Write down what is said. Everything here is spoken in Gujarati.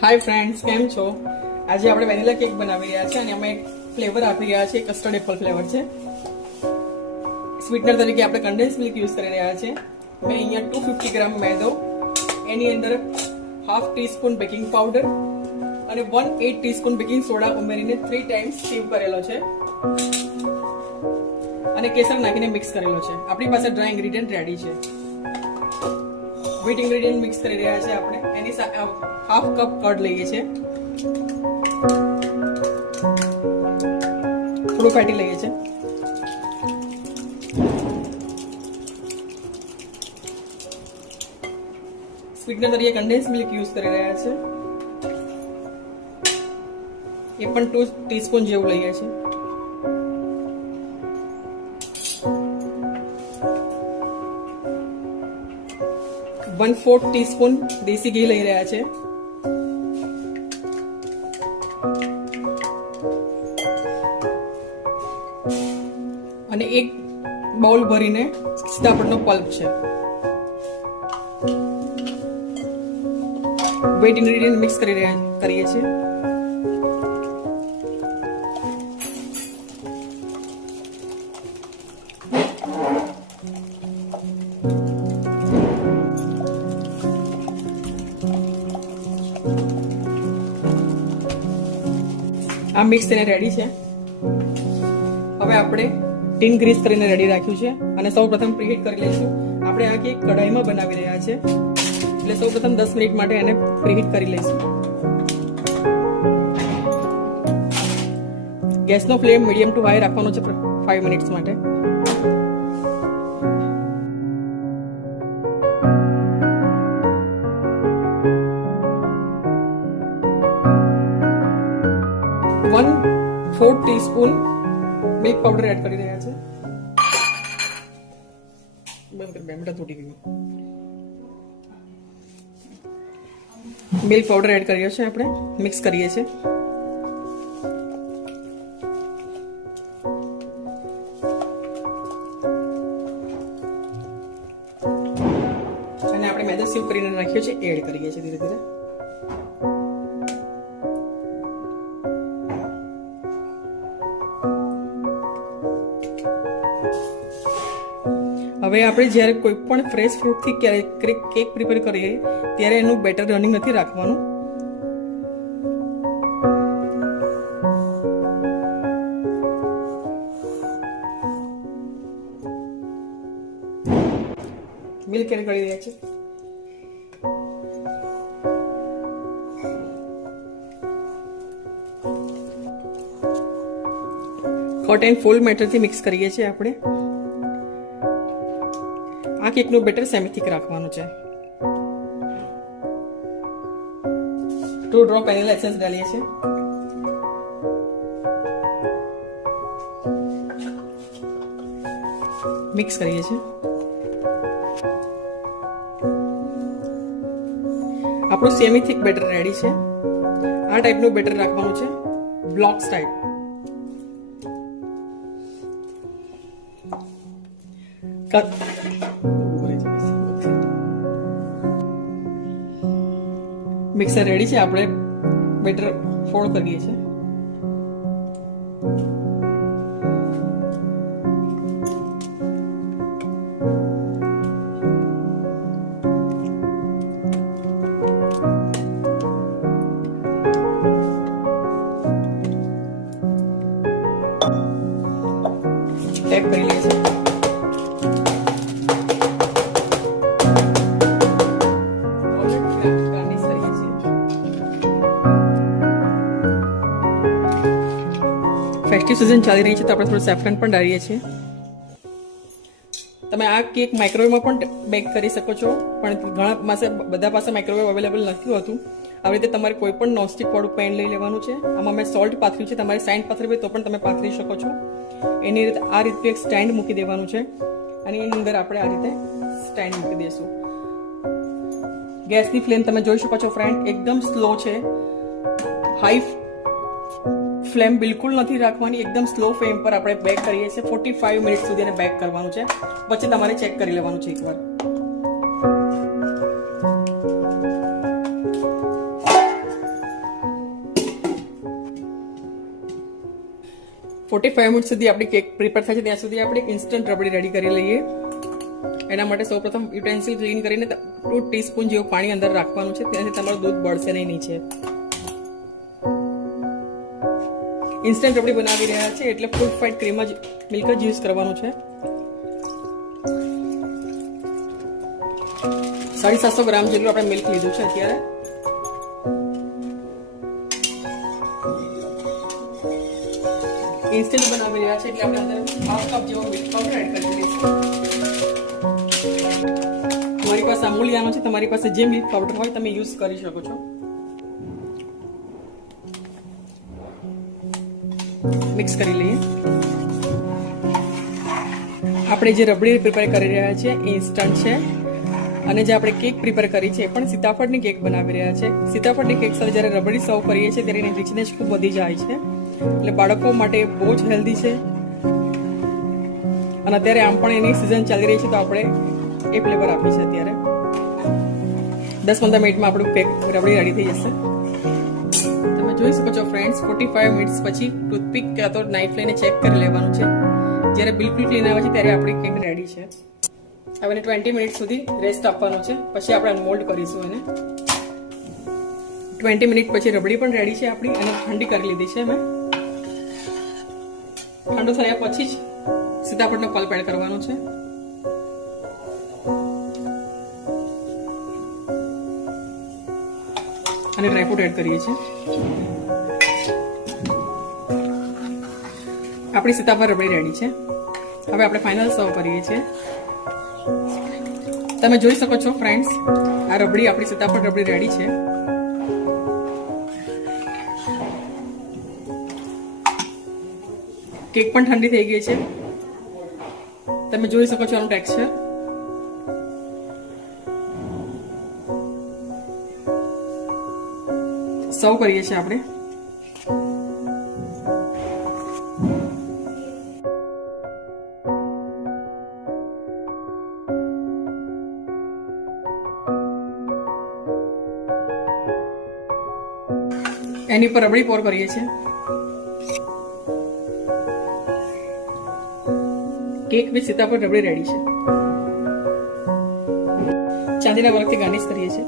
હાય ફ્રેન્ડ્સ, કેમ છો? આજે આપણે વેનીલા કેક બનાવી રહ્યા છે અને અમે એક ફ્લેવર આપી રહ્યા છે, કસ્ટર્ડ એપલ ફ્લેવર છે. સ્વીટનર તરીકે આપણે કન્ડેન્સ મિલ્ક યુઝ કરી રહ્યા છે. મેં અહીંયા 250 ગ્રામ મેદો, એની અંદર હાફ ટીસ્પૂન બેકિંગ પાવડર અને 1/8 ટીસ્પૂન બેકિંગ સોડા ઉમેરીને 3 ટાઈમ્સ સ્ટીમ કરેલો છે અને કેસર નાખીને મિક્સ કરેલો છે. આપણી પાસે ડ્રાય ઇન્ગ્રેડિયન્ટ રેડી છે. વ્હીટ ઇન્ગ્રેડિયન્ટ મિક્સ કરી રહ્યા છે આપણે. એની સાથે હાફ કપ કર્ડ લઈએ છીએ, થોડું ફેટી લઈએ છીએ. સ્વીટનર તરીકે કન્ડેન્સ મિલ્ક યુઝ કરી રહ્યા છે. એ પણ 2 ટીસ્પૂન જેવું લઈએ છીએ. वन फोर्थ टीस्पून देसी घी લઈ રહ્યા છે. અને એક બાઉલ ભરીને સીતાફળનો પલ્પ છે. વેટ ઇન્ગ્રેડિયન્ટ મિક્સ કરીએ છીએ. આ મિક્સ થઈને રેડી છે. હવે આપણે ટીન ગ્રીસ કરીને રેડી રાખ્યું છે અને સૌ પ્રથમ પ્રીહીટ કરી લઈશું. આપણે આ કેક કઢાઈમાં બનાવી રહ્યા છે, એટલે સૌ પ્રથમ 10 મિનિટ માટે એને પ્રીહીટ કરી લઈશું. ગેસનો ફ્લેમ મીડિયમ ટુ હાઈ રાખવાનો છે 5 મિનિટ્સ માટે. One 4 teaspoon milk powder add કરી રહ્યા છે. બંધ કરી, 2 મિનિટ તૂટી ગયું. મિલ્ક પાવડર એડ કર્યો છે આપણે, મિક્સ કરીએ છીએ. અને આપણે મેદો સીવ કરીને રાખ્યો છે, એડ કરીએ છીએ ધીરે ધીરે. હવે આપણે જ્યારે કોઈ પણ ફ્રેશ ફ્રૂટથી કેક પ્રિપેર કરીએ ત્યારે એનું બેટર રનિંગ નથી રાખવાનું. મિલ્ક એડ કરી રહ્યા છે. હોટ એન્ડ ફોલ્ડ મેથડથી મિક્સ કરીએ છીએ આપણે. આ કેકનું બેટર સેમી થીક રાખવાનું છે. 2 ડ્રોપ વેનીલા એસેન્સ ડાલીએ છીએ. મિક્સ કરીએ છીએ. આપણું સેમી થીક બેટર રેડી છે. આ ટાઈપનું બેટર રાખવાનું છે, બ્લોક્સ ટાઈપ. મિક્સર રેડી છે. આપણે બેટર ફોલ્ડ કરીએ છીએ. ટેપ કરી લઈએ છીએ. ફેસ્ટિવ સિઝન ચાલી રહી છે તો આપણે થોડું સેફ્રન પણ ડાળીએ છીએ. તમે આ કેક માઇક્રોવેવમાં પણ બેક કરી શકો છો, પણ બધા પાસે માઇક્રોવેવ અવેલેબલ નથી હોતું. આવી રીતે તમારે કોઈ પણ નોનસ્ટિક વાળું પેન લઈ લેવાનું છે. આમાં મેં સોલ્ટ પાથર્યું છે. તમારે સાઇડ પાથરવી હોય તો પણ તમે પાથરી શકો છો. એની રીતે આ રીતે એક સ્ટેન્ડ મૂકી દેવાનું છે અને એની અંદર આપણે આ રીતે સ્ટેન્ડ મૂકી દઈશું. ગેસની ફ્લેમ તમે જોઈ શકો છો ફ્રેન્ડ, એકદમ સ્લો છે. હાઈ ફ્લેમ બિલકુલ નથી રાખવાની, એકદમ સ્લો ફ્લેમ પર આપણે બેક કરીએ છીએ. 45 મિનિટ સુધી એને બેક કરવાનું છે. પછી તમારે ચેક કરી લેવાનું છે એકવાર. 45 મિનિટ સુધી આપણી કેક પ્રિપેર થાય છે ત્યાં સુધી આપણે ઇન્સ્ટન્ટ રબડી રેડી કરી લઈએ. એના માટે સૌપ્રથમ યુટેન્સિલ ક્લીન કરીને 2 ટીસ્પૂન જેવું પાણી અંદર રાખવાનું છે, ત્યાંથી તમારું દૂધ બળશે નહીં નીચે. ઇન્સ્ટન્ટ રબડી બનાવી રહ્યા છે એટલે ફ્રૂટ ફાઇટ ક્રીમ જ મિલ્ક જ યુઝ કરવાનું છે. 750 ગ્રામ જેટલું આપણે મિલ્ક લીધું છે અત્યારે. ઇન્સ્ટન્ટ બનાવી રહ્યા છે એટલે આપણે અંદર હાફ કપ જેવો મિલ્ક પાવડર એડ કરી દઈશું. તમારી પાસે અમૂલ્યાનો છે, તમારી પાસે જે મિલ્ક પાવડર હોય તમે યુઝ કરી શકો છો. મિક્સ કરી લઈએ. આપણે જે રબડી પ્રિપેર કરી રહ્યા છીએ ઇન્સ્ટન્ટ છે, અને જે આપણે કેક પ્રિપેર કરી છે એ પણ સીતાફળની કેક બનાવી રહ્યા છે. સીતાફળની કેક સાથે જ્યારે રબડી સર્વ કરીએ છીએ ત્યારે એની રિચનેસ ખૂબ વધી જાય છે, એટલે બાળકો માટે બહુ જ હેલ્ધી છે. અને અત્યારે આમ પણ એની સિઝન ચાલી રહી છે તો આપણે એ ફ્લેવર આપી છે. અત્યારે 10-15 મિનિટમાં આપણું કેક રબડી રેડી થઈ જશે. તમે જોઈ શકો છો ફ્રેન્ડ્સ, 45 મિનિટ્સ પછી ટૂથપીક કે તો નાઇફ લઈને ચેક કરી લેવાનું છે. જ્યારે બિલકુલ ક્લીન આવે છે ત્યારે આપણી કેક રેડી છે. હવે 20 મિનિટ સુધી રેસ્ટ આપવાનો છે, પછી આપણે અનમોલ્ડ કરીશું એને. 20 મિનિટ પછી રબડી પણ રેડી છે આપણી, અને ઠંડી કરી લીધી છે મેં. ઠંડુ થયા પછી જ સીતાફળનો પલ્પ એડ કરવાનો છે. અને ડ્રાયફ્રૂટ એડ કરીએ છીએ. આપણી સીતાફળ રબડી રેડી છે. હવે આપણે ફાઇનલ સર્વ કરીએ છીએ. તમે જોઈ શકો છો ફ્રેન્ડ્સ, આ રબડી આપણી સીતાફળ રબડી રેડી છે. કેક પણ ઠંડી થઈ ગઈ છે. તમે જોઈ શકો છો આનું ટેક્સચર. સર્વ કરીએ છીએ આપણે. એની પર રબડી પોર કરીએ છીએ. કેક વિથ સીતાફળ રબડી રેડી છે. ચાંદીના વર્કથી ગાર્નિશ કરીએ છીએ.